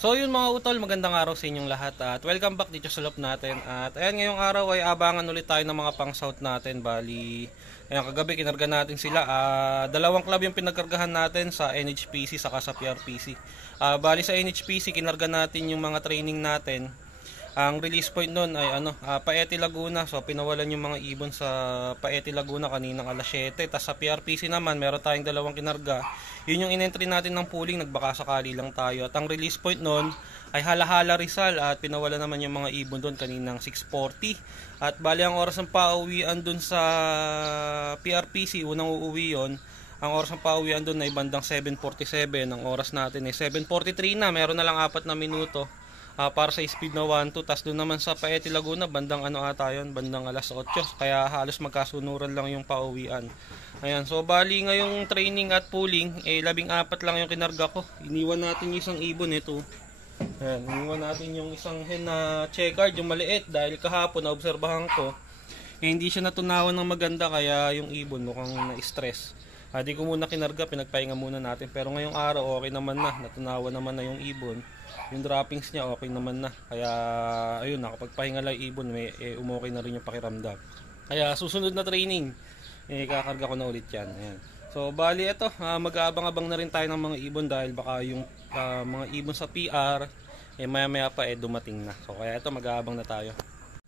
So yun mga utol, magandang araw sa inyong lahat at welcome back dito sa loop natin. At ayan, ngayong araw ay abangan ulit tayo ng mga pang south natin. Bali, ayan, kagabi kinarga natin sila. Dalawang club yung pinagkargahan natin sa NHPC saka sa PRPC. Bali sa NHPC kinarga natin yung mga training natin. Ang release point nun ay Paete Laguna. So pinawalan yung mga ibon sa Paete Laguna kaninang alas 7. Tapos sa PRPC naman meron tayong dalawang kinarga. Yun yung in-entry natin ng pooling, nagbaka sakali lang tayo. At ang release point nun ay Halahala Rizal at pinawala naman yung mga ibon doon kaninang 6:40. At bali ang oras ng pauwian doon sa PRPC, unang uuwi yon. Ang oras ng pauwian doon ay bandang 7:47. Ang oras natin ay 7:43 na, meron na lang 4 na minuto. Para sa speed na 1-2. Tas doon naman sa Paete Laguna bandang bandang alas 8, kaya halos magkasunuran lang yung pauwian. Ayan, so bali ngayong training at pooling 14 lang yung kinarga ko. Iniwan natin yung isang ibon ito. Ayan, iniwan natin yung isang hen na checkered, yung maliit, dahil kahapon naobserbahan ko hindi siya natunawan ng maganda, kaya yung ibon mukhang na-stress. Di ko muna kinarga, pinagpahinga muna natin. Pero ngayong araw okay naman na, natunawan naman na yung ibon. Yung droppings niya okay naman na. Kaya ayun, nakapagpahinga lang yung ibon, umokay na rin yung pakiramdam. Kaya susunod na training, kakarga ko na ulit yan. Ayan. So bali ito, mag-aabang-abang na rin tayo ng mga ibon, dahil baka yung mga ibon sa PR maya-maya pa dumating na. So kaya ito, mag-aabang na tayo.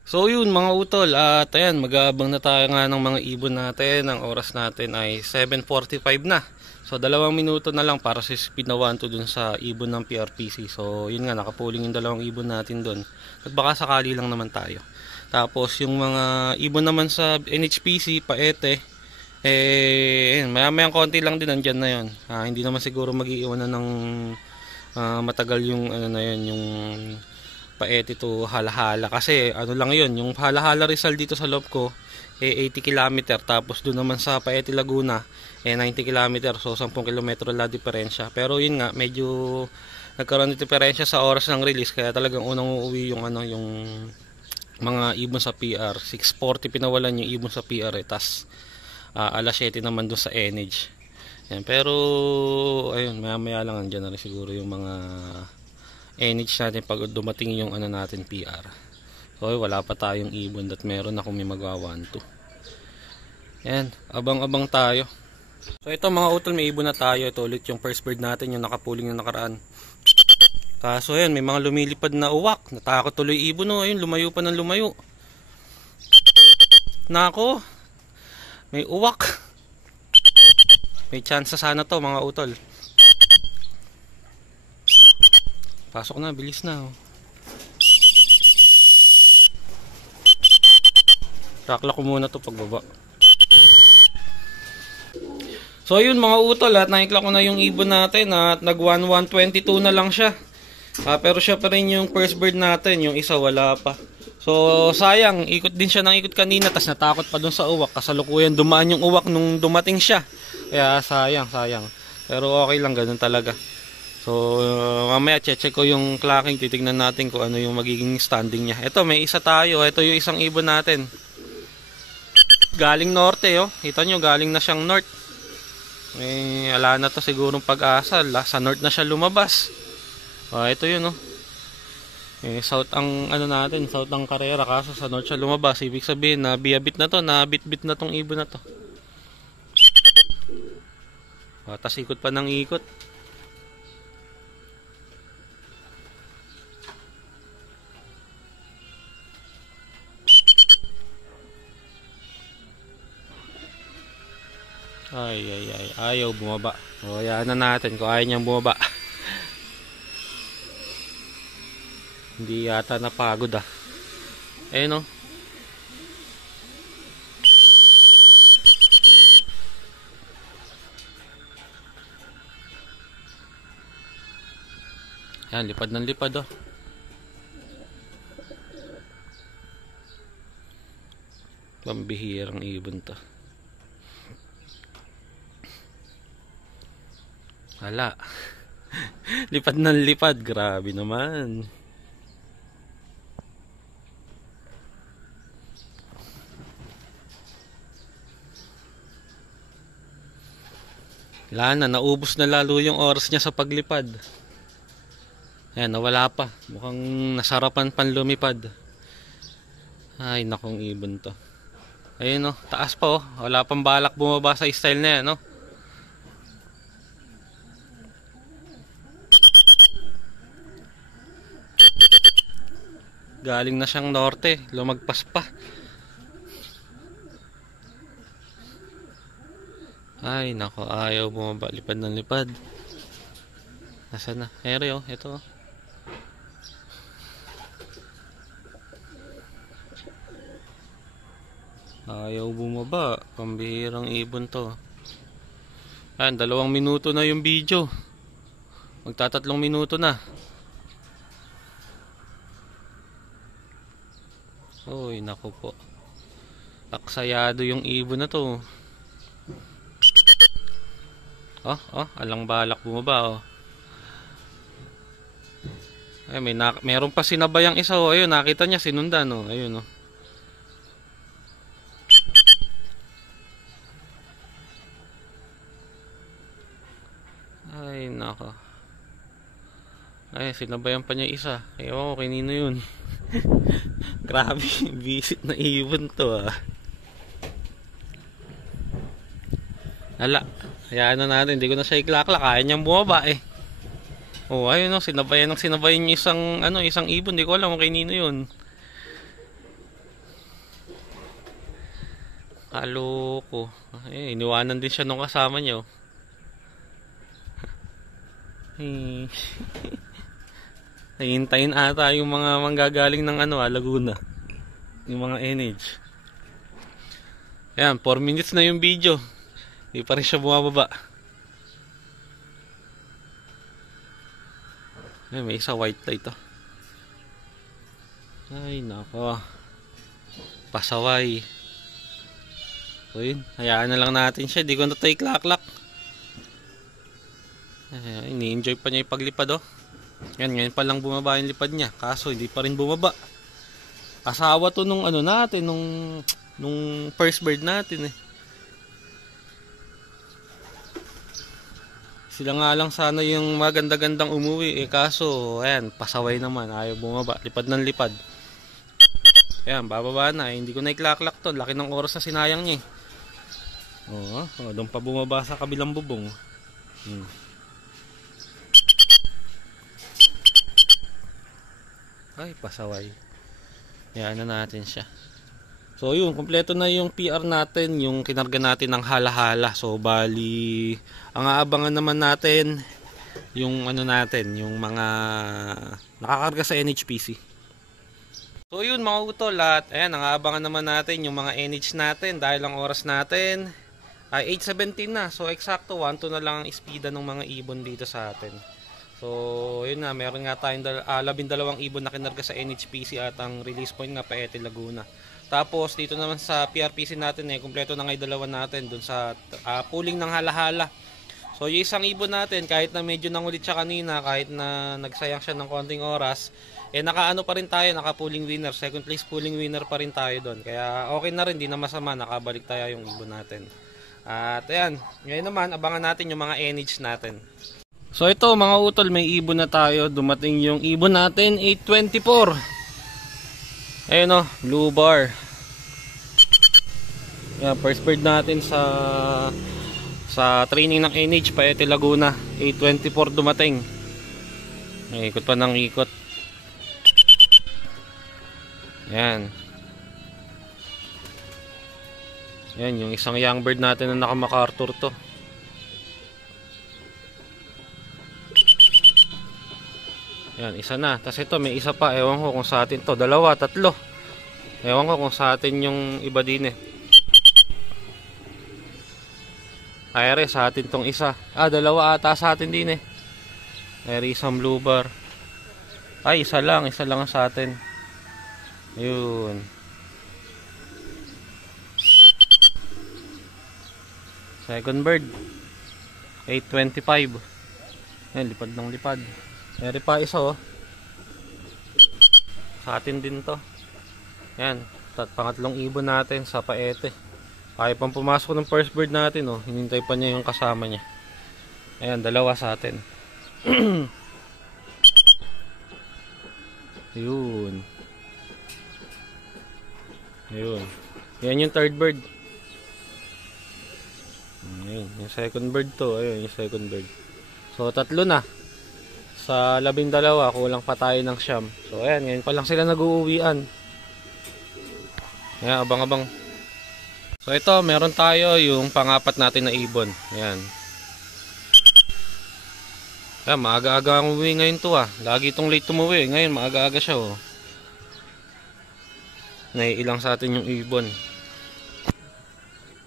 So yun mga utol, at ayan, mag-aabang na tayo nga ng mga ibon natin. Ang oras natin ay 7:45 na. So 2 minuto na lang para sa speed na 1-2 dun sa ibon ng PRPC. So yun nga, nakapuling yung 2 ibon natin dun. At baka sakali lang naman tayo. Tapos yung mga ibon naman sa NHPC, Paete, maya-mayang konti lang din nandyan na yun. Hindi naman siguro mag-iiwanan ng matagal yung yung Paete to Halahala, kasi lang yun, yung Halahala Rizal dito sa loob ko 80 km, tapos doon naman sa Paete Laguna 90 km, so 10 km la diferensya. Pero yun nga, medyo nagkaroon ng diferensya sa oras ng release, kaya talagang unang uuwi yung yung mga ibon sa PR. 6:40 pinawalan yung ibon sa PR tas alas 7 naman doon sa NH. Yan, pero ayun, maya-maya lang andyan na rin siguro yung mga NH natin pag dumating yung natin PR. So wala pa tayong ibon at meron akong may magwa-1-2. Yan, abang-abang tayo. So ito mga utol, may ibon na tayo. Ito ulit yung first bird natin, yung nakapuling na nakaraan. Kaso yan, may mga lumilipad na uwak. Natakot tuloy ibon, ayun, lumayo pa ng lumayo. Nako, may uwak. May chance sana to mga utol. Pasok na, bilis na. Raklak ko muna to pagbaba. So yun mga utol, at naikla ko na yung ibon natin at nag 1-1-22 na lang siya. Pero siya pa rin yung first bird natin, yung isa wala pa. So sayang, ikot din siya ng ikot kanina, tas natakot pa dun sa uwak. Kasalukuyan dumaan yung uwak nung dumating siya. Kaya sayang. Pero okay lang, ganun talaga. So mamaya check ko yung clocking, titignan natin kung ano yung magiging standing niya. Ito, may isa tayo. Ito yung isang ibon natin. Galing norte, kita nyo, galing na siyang north. Ala na to sigurong pag-asa, sa north na siya lumabas. Ito yun, south ang natin, south ang karera, kaso sa north siya lumabas. Ibig sabihin na biyabit na to, na bit-bit na tong ibon na to. Tas ikot pa ng ikot. Ay, ayaw bumaba. O, yan na natin kung ayaw niyang bumaba. Hindi yata napagod no. Yan, lipad ng lipad Pambihirang ibon to. Hala. Lipad ng lipad, grabe naman. Wala na, naubos na lalo yung oras niya sa paglipad. Ayan, nawala pa. Mukhang nasarapan pan lumipad. Ay, nakong ibon to. Ayun no, taas pa oh. Wala pang balak bumaba sa style na yan no. Galing na siyang norte, lumagpas pa. Ay, nako, ayaw bumaba, lipad ng lipad. Nasaan na? Ere oh, ito oh. Ayaw bumaba, pambihirang ibon to. Ayan, 2 minuto na yung video. Magta-3 minuto na. Uy, nako po. Aksayado yung ibon na to. Oh, alang balak bumaba oh. Ay, meron pa sinabayang isa oh. Ayun, nakita niya sinundan oh. Ayun oh. Ay, nako. Ay, sinabayan pa niya isa. Ewan ko, kanino yun. Grabe, visit na ibon to ah. Hala, hayaan na natin. Hindi ko na siya iklaklak. Kaya niyang bumaba eh. Oh, ayun no, sinabayan niya isang ibon. Hindi ko alam kung kanino yun. Kaloko. Eh, iniwanan din siya nung kasama niyo. Hintayin ata yung mga manggagaling ng Laguna. Yung mga NH. Ayan, 4 minutes na yung video. Hindi pa rin siya bumababa. Ay, may isa white light oh. Ay, nako. Pasaway. So yun, hayaan na lang natin siya. Di ko na tayo iklaklak. Ini-enjoy pa niya yung paglipad oh. Yan, ngayon pa lang bumaba yung lipad niya. Kaso hindi pa rin bumaba. Asawa to nung natin, nung first bird natin eh. Sila nga lang sana yung maganda-gandang umuwi eh. Kaso, ayan, pasaway naman. Ayaw bumaba. Lipad ng lipad. Ayan, bababa na. Hindi ko na iklaklak to. Laki ng oras na sinayang niya eh. Doon pa bumaba sa kabilang bubong. Ay, pasaway. Ayan na natin siya. So yun, kompleto na yung PR natin, yung kinarga natin ng hala-hala. So bali, ang aabangan naman natin yung yung mga nakakarga sa NHPC. So yun mga utol, at ayan, ang aabangan naman natin yung mga NH natin dahil ang oras natin ay 8:17 na. So eksakto 1-2 na lang ang speeda ng mga ibon dito sa atin. So yun na, meron nga tayong 12 ibon na kinarga sa NHPC at ang release point nga Paete Laguna. Tapos dito naman sa PRPC natin kumpleto na nga yung 2 natin dun sa pooling ng hala-hala. So yung isang ibon natin, kahit na medyo nangulit siya kanina, kahit na nagsayang siya ng konting oras, nakaano pa rin tayo, naka-pooling winner, second place pooling winner pa rin tayo doon. Kaya okay na rin, di na masama, nakabalik tayo yung ibon natin. At ayan, ngayon naman abangan natin yung mga NH natin. So ito mga utol, may ibon na tayo. Dumating yung ibon natin, 824. Ayun o, blue bar. Yan, first bird natin sa training ng NH Paete Laguna. 824 dumating. Ikot pa ng ikot. Yan. Yan, yung isang young bird natin na naka-MacArthur to. Yan, isa na. Tapos ito, may isa pa. Ewan ko kung sa atin to. 2, 3. Ewan ko kung sa atin yung iba din eh. Ayre, sa atin tong isa. 2 ata sa atin din eh. Ayre, isang blue bar. Ay, isa lang sa atin. Ayun. Second bird. 825. Yan, lipad ng lipad. Ayre pa isa oh. Sa atin din to. Yan, pangatlong ibon natin sa Paete. Kaya pang pumasok ng first bird natin oh. Hinintay pa niya yung kasama niya. Ayan, 2 sa atin. Ayun. Ayun. Yan yung third bird. Ayun, yung second bird to. Ayun, yung second bird. So, 3 na. Sa 12, kulang pa tayo ng 9. So, ayan, ngayon pa lang sila nag-uuwian. Ayan, abang-abang. So, ito, meron tayo yung pang-4 natin na ibon. Ayan. Ayan, maaga-aga ang uwi ngayon to ah. Lagi itong late tumuwi. Ngayon, maaga-aga siya oh. Naiilang sa atin yung ibon.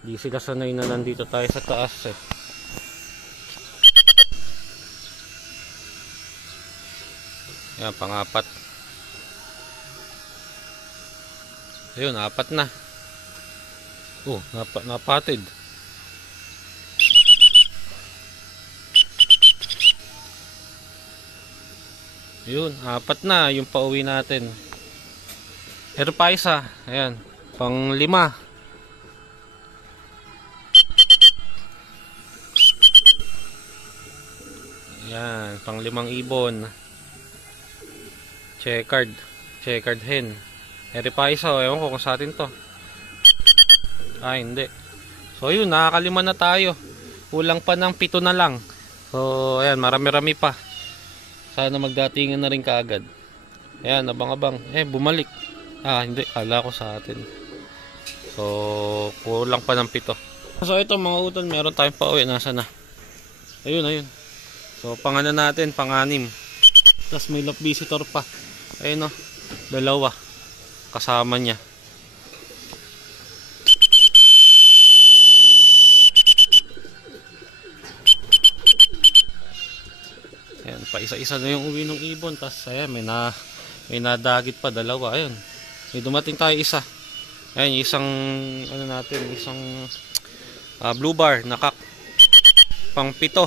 Di sila sanay na nandito tayo sa taas eh. Ayan, pang-4. Ayun, 4 na. Oh, napatid. Yun, 4 na yung pauwi natin. Ito pa isa. Ayan, pang 5. Ayan, pang 5 ibon. Checkered hen. Ito pa isa. Ewan ko kung sa atin to. Ah, hindi. So yun, nakakalima na tayo. Kulang pa ng 7 na lang. So, ayan, marami-rami pa. Sana magdatingan na rin kaagad. Ayan, abang-abang. Bumalik. Ah, hindi. Kala ko sa atin. So, kulang pa ng 7. So, ito mga utol, meron tayong pauwi. Nasa na? Ayun. So, pang-ano natin, pang-6. Tapos may lock visitor pa. Ayun o. 2. Kasama niya. Ayan, pa isa-isa na yung uwi ng ibon. Tapos ayan, may nadagit pa 2. Ayun, may dumating tayo isa. Ayan, isang ano natin, isang blue bar nakak pang 7.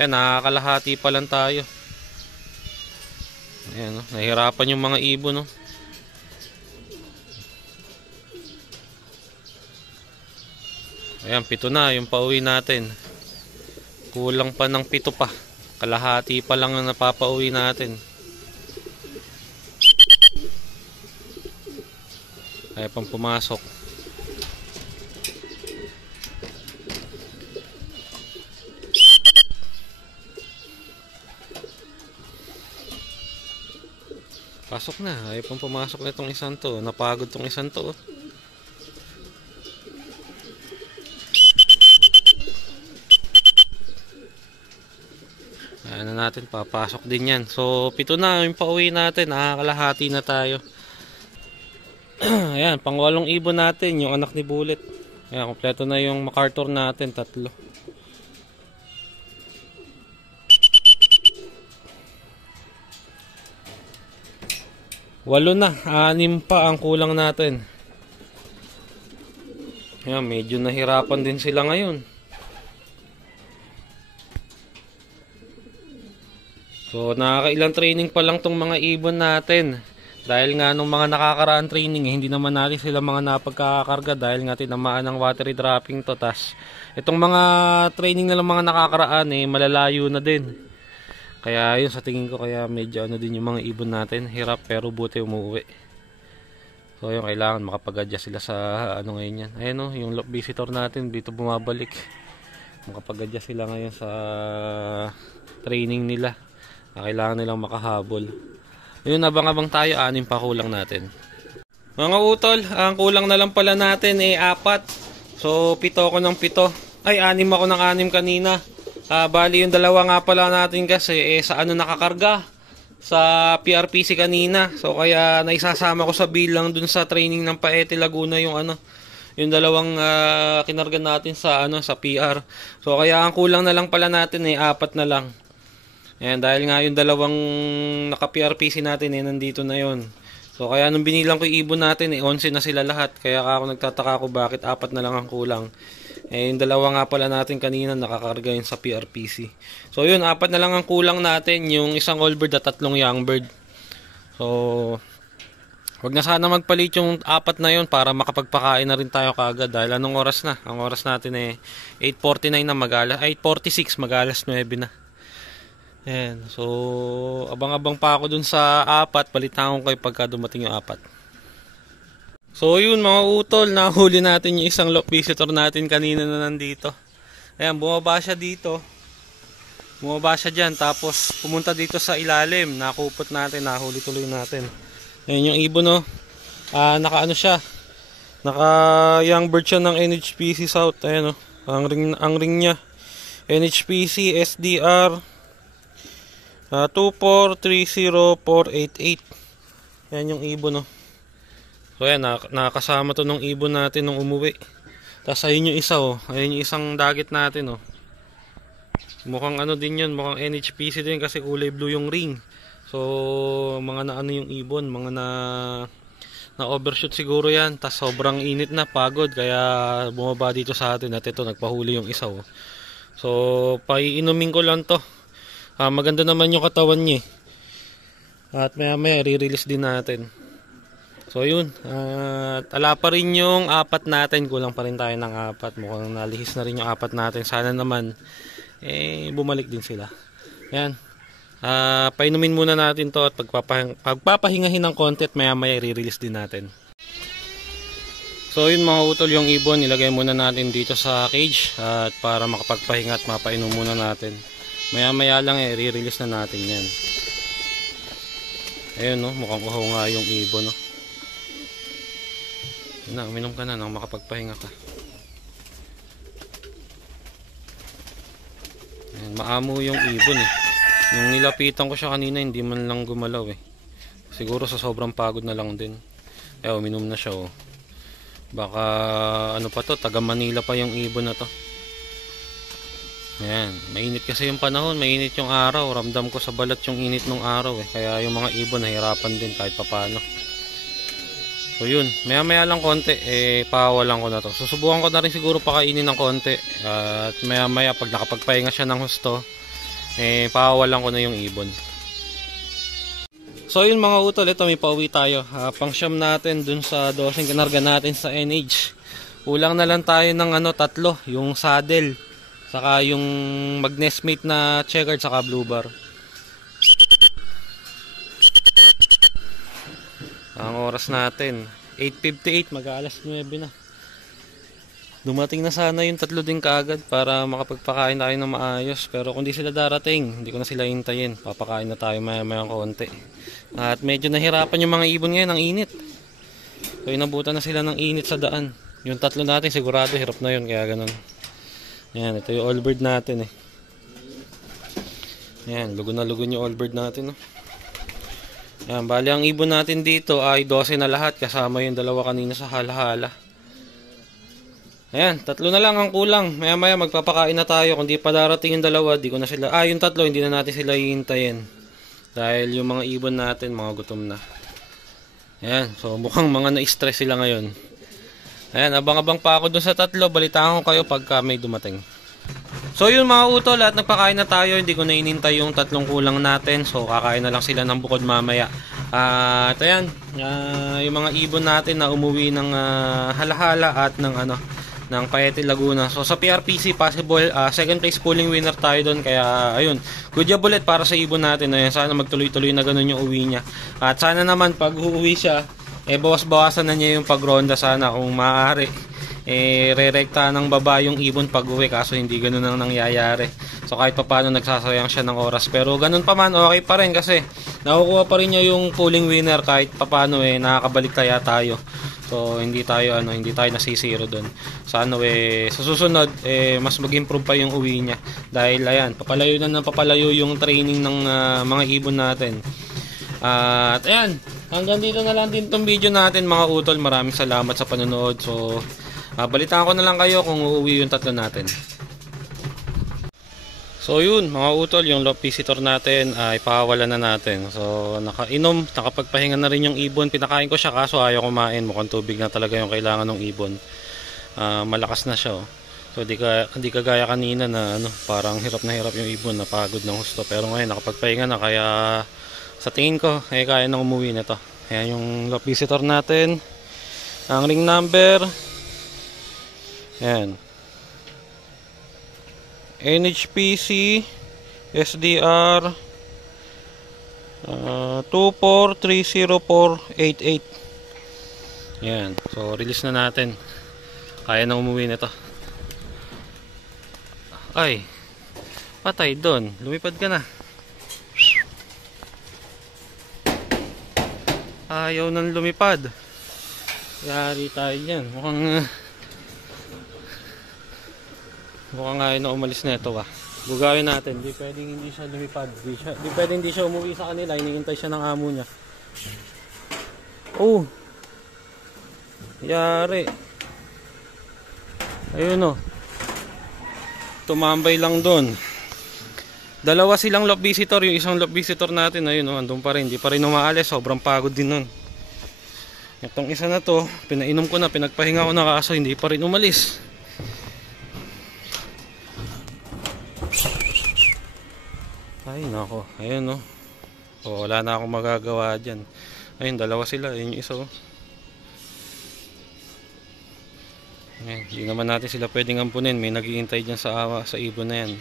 Ayan, nakakalahati pa lang tayo. Ayan, nahirapan yung mga ibon no. Ayan, 7 na yung pauwi natin. Kulang pa ng 7 pa. Kalahati pa lang ang napapauwi natin. Kaya pang pumasok. Pasok na. Ayaw pang pumasok na itong isang to. Napagod tong isang to. Ano natin, papasok din yan. So 7 na yung pauwi natin. Kalahati na tayo. Ayan, pang 8 ibon natin, yung anak ni Bullet. Ayan, kompleto na yung MacArthur natin, 3. Walo na, 6 pa ang kulang natin. Ayan, medyo nahirapan din sila ngayon. So, nakakailang training pa lang tong mga ibon natin. Dahil nga nung mga nakakaraan training, hindi naman natin sila mga napagkakakarga dahil nga tinamaan ng watery dropping to. Tas, itong mga training na lang mga nakakaraan, malalayo na din. Kaya yun, sa tingin ko, kaya medyo ano din yung mga ibon natin. Hirap pero buti umuwi. So, yung kailangan makapag-adjust sila sa ano ngayon yan. Ayan o, yung visitor natin dito bumabalik. Makapag-adjust sila ngayon sa training nila. Kailangan nilang makahabol. Yun, abang-abang tayo, 6 pa kulang natin. Mga utol, ang kulang na lang pala natin 4. So 7 ako ng 7. Ay, 6 ako ng 6 kanina. Bali yung 2 nga pala natin kasi sa ano nakakarga sa PRPC kanina. So kaya naisasama ko sa bilang dun sa training ng Paete Laguna yung ano, yung 2 kinarga natin sa ano sa PR. So kaya ang kulang na lang pala natin 4 na lang. Ayan, dahil nga yung 2 naka-PRPC natin nandito na yon. So kaya nung binilang ko yung ibon natin 11 na sila lahat. Kaya ako nagtataka ko bakit 4 na lang ang kulang. Yung 2 nga pala natin kanina nakakarga yun sa PRPC. So yun, 4 na lang ang kulang natin. Yung isang all bird at 3 young bird. So wag na sana magpalit yung 4 na yun para makapagpakain na rin tayo kaagad. Dahil anong oras na? Ang oras natin 8:49 na magalas. 8:46 magalas 9 na. Ayan. So, abang-abang pa ako dun sa apat. Balitaan ko kayo pagka dumating yung apat. So, yun mga utol. Nahuli natin yung isang lock visitor natin kanina na nandito. Ayan, bumaba siya dito. Bumaba siya dyan. Tapos, pumunta dito sa ilalim. Nakupot natin. Nahuli tuloy natin. Ayan yung ibon, no. Naka ano siya. Naka young bird siya ng NHPC South. Ayan, no. Ang ring niya. NHPC SDR 2430488. Yan yung ibon, no. So yan, nakasama to ng ibon natin nung umuwi. Tapos ayun yung isa, oh. Ayun yung isang dagat natin, oh. Mukhang ano din yun, mukhang NHPC din kasi kulay blue yung ring. So mga na ano yung ibon, mga na overshoot siguro yan. Tapos sobrang init na, pagod, kaya bumaba dito sa atin. At ito, nagpahuli yung isa, oh. So paiinumin ko lang to. Maganda naman yung katawan niya. At maya maya re-release din natin. So yun. At ala pa rin yung apat natin. Kulang pa rin tayo ng apat. Mukhang nalihis na rin yung apat natin. Sana naman bumalik din sila. Ayan. Painumin muna natin to at pagpapahingahin ng konti at maya maya re-release din natin. So yun mga utol, yung ibon ilagay muna natin dito sa cage. At para makapagpahinga at mapainom muna natin. Maya maya lang re-release na natin yan. Ayun, no, mukhang uhaw nga yung ibon, no. Yun na, uminom ka na nang makapagpahinga ka. Ayan, maamo yung ibon, eh. Nung nilapitan ko siya kanina hindi man lang gumalaw, eh. Siguro sa sobrang pagod na lang din. Uminom na siya, oh. Baka ano pa to, taga Manila pa yung ibon na to. Ayan, mainit kasi yung panahon, mainit yung araw. Ramdam ko sa balat yung init ng araw, eh. Kaya yung mga ibon nahirapan din kahit papano. So yun, maya maya lang konti, pawalan ko na to. Susubukan ko na rin siguro pakainin ng konti. At maya maya pag nakapagpahinga siya ng husto, pawalan ko na yung ibon. So yun mga utol, ito may pauwi tayo. Pang-siyam natin dun sa dosing kinarga natin sa NH. Kulang na lang tayo ng tatlo, yung saddle. Saka yung mag-nestmate na checkered saka blue bar. Ang oras natin 8:58, mag-aalas 9 na. Dumating na sana yung tatlo din kaagad para makapagpakain tayo ng maayos. Pero kung di sila darating, hindi ko na sila hintayin. Papakain na tayo maya-maya konti. At medyo nahirapan yung mga ibon ngayon, ang init. So inabutan na sila ng init sa daan. Yung tatlo natin sigurado hirap na yun, kaya ganun. Ayan, ito yung all bird natin, eh. Ayan, lugon na lugon yung all bird natin, no? Ayan, bali ang ibon natin dito ay 12 na lahat, kasama yung dalawa kanina sa hala-hala. Ayan, tatlo na lang ang kulang. Maya maya magpapakain na tayo. Kung di pa darating yung dalawa, di ko na sila, yung tatlo, hindi na natin sila hihintayin. Dahil yung mga ibon natin, mga gutom na. Ayan, so mukhang mga na-stress sila ngayon. Ayan, abang-abang pa ako dun sa tatlo. Balitaan ko kayo pagka may dumating. So yun mga utol, at nagpakain na tayo. Hindi ko na inintay yung tatlong kulang natin. So kakain na lang sila ng bukod mamaya. At ayan, yung mga ibon natin na umuwi ng hala-hala at ng ng Paete Laguna. So sa PRPC possible second place pulling winner tayo doon, kaya ayun, good job ulit para sa ibon natin. Ayun, sana magtuloy-tuloy na ganun yung uwi niya. At sana naman pag uuwi siya, bawas-bawasan na niya yung pagronda sana kung maaari. Re-rekta ng baba yung ibon pag uwi, kaso hindi ganun ang nangyayari. So kahit pa paano nagsasayang siya ng oras, pero ganun pa man okay pa rin kasi nakukuha pa rin niya yung pulling winner kahit pa paano nakakabalik kaya tayo. So hindi tayo nasisiro doon. Sa sa susunod mas mag-improve pa yung uwi niya dahil ayan, papalayo na ng papalayo yung training ng mga ibon natin. At ayan, hanggang dito na lang din tong video natin mga utol. Maraming salamat sa panonood. So balitaan ko na lang kayo kung uuwi yung tatlo natin. So yun mga utol, yung lock visitor natin ay pahawalan na natin. So nakainom, nakapagpahinga na rin yung ibon. Pinakain ko siya kaso ayaw kumain. Mukhang tubig na talaga yung kailangan ng ibon. Malakas na siya, oh. So hindi kagaya kanina na parang hirap na hirap yung ibon, napagod ng husto. Pero ngayon nakapagpahinga na, kaya sa tingin ko kaya nang umuwi na to. Ayan yung lock visitor natin. Ang ring number, ayan, NHPC SDR 2430488. Yan. So, release na natin. Kaya na umuwi nito. Ay. Patay doon. Lumipad ka na. Ayaw nang lumipad. Yari tayo dyan. Mukhang ayaw na umalis na ito, ah. Bugawin natin. Di pwedeng hindi siya lumipad. Di pwedeng hindi siya umuwi sa kanila. Hinihintay siya ng amo niya. Oh. Yari. Ayun, oh. Tumambay lang doon. Dalawa silang loft visitor. Yung isang loft visitor natin, ayun, oh, andun pa rin. Di pa rin umaalis. Sobrang pagod din nun. Itong isa na to, pinainom ko na, pinagpahinga ko na, kaso hindi pa rin umalis. Ay nako, ayun, no. O, wala na akong magagawa dyan. Ayun, dalawa sila, ayun yung isa, oh. Ayun, hindi naman natin sila pwedeng ampunin. May nag-iintay dyan sa ibon na yan.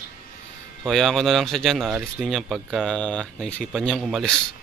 So hayaan ko na lang siya dyan. Aalis din yan pagka naisipan niyang umalis.